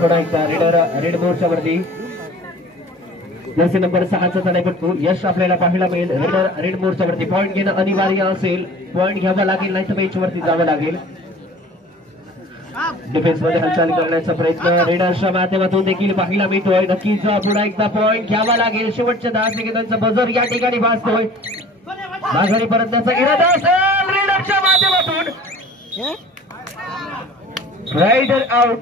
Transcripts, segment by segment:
पुन्हा एकदा रेड मोर्चा वरती जर्सी नंबर 6चा चढाईपटू यश आपल्याला पाहायला मिळेल. रेड मोर्चा वरती पॉईंट घेणं अनिवार्य असेल, पॉईंट घ्यावा लागेल, नाही तर बेंच वरती जावं लागेल. डिफेन्स मध्ये हालचाल करण्याचा प्रयत्न रेडर्सच्या माध्यमातून देखील पाहायला मिळतोय. नक्कीच पुन्हा एकदा पॉईंट घ्यावा लागेल. शेवटच्या 10 सेकंदांचा बझर या ठिकाणी वाजतोय. माघारी परतण्याचा इरादा असेल रेडर्सच्या माध्यमातून. Rider out.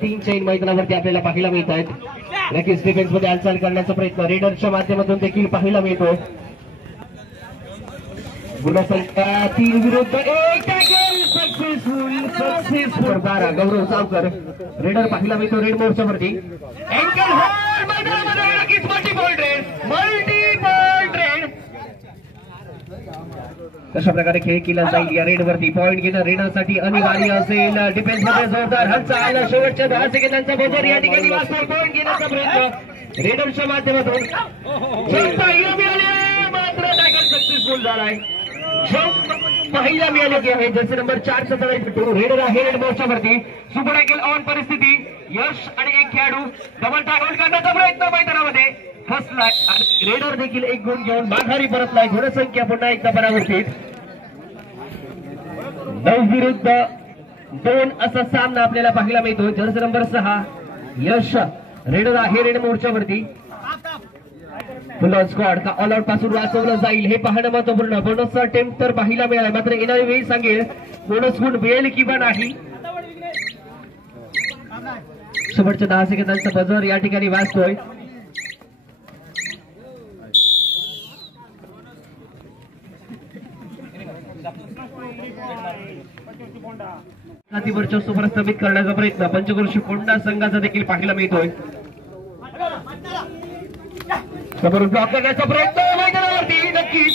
3 चेन मैदानावरती आपल्याला पाहायला मिळत आहेत. नक्कीच डिफेन्स मध्ये हालचाल करण्याचा प्रयत्न रेडर्सच्या माध्यमातून देखील पाहायला मिळतो. गुणसंख्या 3 विरुद्ध 1. Tackle successful 12. गौरव सावकर रेडर पाहायला मिळतो रेड मोर्चावरती. अँकल होल्ड मैदानामध्ये नक्कीच मल्टी पॉइंट रेड. कशा प्रकारे खेळ केला जाईल या रेड वरती. पॉईंट घेणं रेडरसाठी अनिवार्य असेल. डिफेन्स मध्ये जोरदार हालचाल. शेवटच्या 10 सेकंदांचा बझर या ठिकाणी वाजतोय. पॉईंट घेण्याचा प्रयत्न रेडरच्या माध्यमातून मात्र टॅकल सक्सेसफुल झालाय. पहिला मिळाले आहे जर्सी नंबर 4चा चढाईपटू रेडर आहे रेड मोर्चावरती. सुपर टॅकल ऑन परिस्थिती. यश आणि एक खेळाडू डबल टॅकल करण्याचा प्रयत्न मैदानामध्ये फसलाय आणि रेडर देखील एक गुण घेऊन माघारी परतलाय. गुणसंख्या पुन्हा एकदा परावर्तित. 9 विरुद्ध 2 असा सामना आपल्याला पाहायला मिळतो. जर्सी नंबर 6 यश रेडर आहे रेड मोर्चावरती. फुल ऑन स्क्वॉड का ऑल आउट पासून वाचवलं जाईल हे पाहणं महत्वपूर्ण. बोनसचा अटेम्प्ट तर पाहायला मिळाला, मात्र येणारी वेळी सांगेल बोनस गुण मिळेल किंवा नाही. शेवटच्या 10 सेकंदांचा बझर या ठिकाणी वाजतोय. वर्चस्व प्रस्थापित करण्याचा प्रयत्न पंचक्रोशी कोंडा संघाचा देखील पाहायला मिळतोय. समोरून ब्लॉक करण्याचा प्रयत्न मैदानावरती. नक्कीच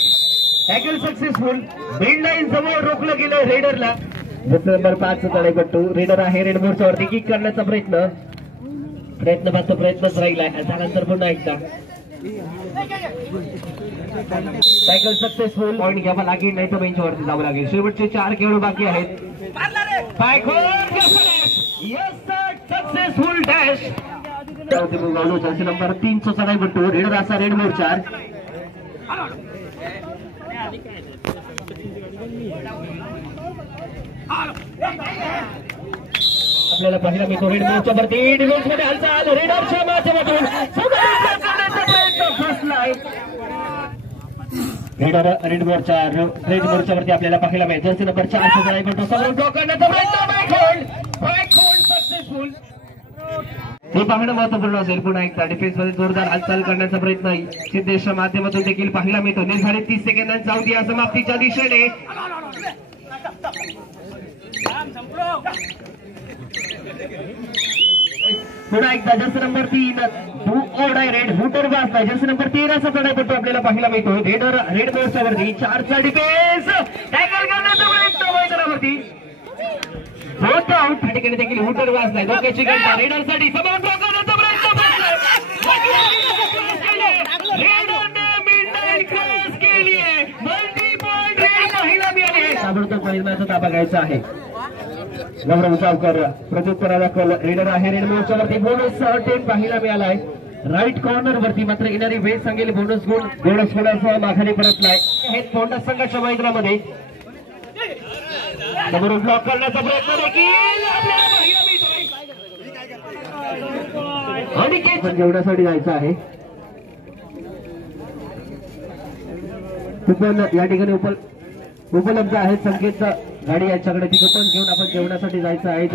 टॅकल सक्सेसफुल. मेन लाईन समोर रोखलं गेलं रेडरला. जर्सी नंबर 5चा चढाईपटू रेडर आहे रेड मोर्चावरती. किक करण्याचा प्रयत्न मात्र प्रयत्नच राहिलाय. त्यानंतर पुन्हा एकदा टॅकल सक्सेसफुल. पॉईंट घ्यावा लागेल, नाही तर बेंचवरती जावं लागेल. शेवटचे 4 खेळाडू बाकी आहेत. Successful dash. जर्सी नंबर 3चा चढाईपटू रेडर असा रेड मोर्चा. आपल्याला पाहायला मिळतो रेड मोर्चावरती. डिफेन्स मध्ये हालचाल रेडरच्या माध्यमातून प्रयत्न फसलाय. रेडर रेड मोर्चावरती आपल्याला पाहायला मिळेल. जर्सी नंबर 4चा चढाईपटू समोरून ब्लॉक करण्याचा प्रयत्न. Back hold successful. हे पाहणं महत्वपूर्ण असेल. पुन्हा एकदा डिफेन्स मध्ये जोरदार हालचाल करण्याचा प्रयत्न सिद्धेशच्या माध्यमातून देखील पाहायला मिळतो. निर्धारित 30 सेकंदांचा अवधी या समाप्तीच्या दिशेने. पुन्हा एकदा जर्सी नंबर 3 रेड हुटर वाजलाय. जर्सी नंबर 13चा चढाईपटू आपल्याला पाहायला मिळतो. रेडर रेड मोर्चावरती 4चा डिफेन्स. टॅकल करण्याचा प्रयत्न मैदानावरती होत आउट. त्या ठिकाणी देखील हुटर वाजलाय. डोक्याची गंटा रेडरसाठी समोर करण्याचा प्रयत्न. रेडरने मिडनाईट क्रॉस केली आहे. मल्टी पॉइंट रेड महिला मिळाली. ताबडतोब मैदानाचा ताबा घ्यायचा आहे. गौरव सावकर प्रत्युत्तराला कल. रेडर आहे रेड मोर्चावरती. बोनस अटेम्प्ट पाहायला मिळालाय राईट कॉर्नर वरती, मात्र येणारी वेळ सांगेल बोनस गुणासह माघारी परतलाय. हे कोंडा संघाच्या मैदानामध्ये समोरून ब्लॉक करण्याचा प्रयत्न देखील आणि जेवणासाठी जायचं आहे. कुपन या ठिकाणी उपलब्ध आहेत. संकेतचा गाडी याच्याकडे ती कुपन घेऊन आपण जेवणासाठी जायचं आहे.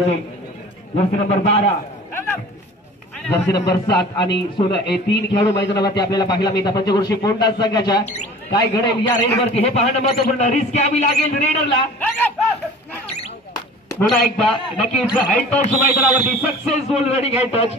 जर्सी नंबर 12 जर्सी नंबर 7 आणि 16 हे 3 खेळाडू मैदानावरती आपल्याला पाहायला मिळतात. पंचक्रोशी कोंडा संघाच्या काय घडेल या रेडवरती हे पाहणं महत्वपूर्ण. रिस्क घ्यावी लागेल रेडरला. पुन्हा एकदा नक्कीच हाईट टच मैदानावरती सक्सेसफुल रनिंग हाईट टच.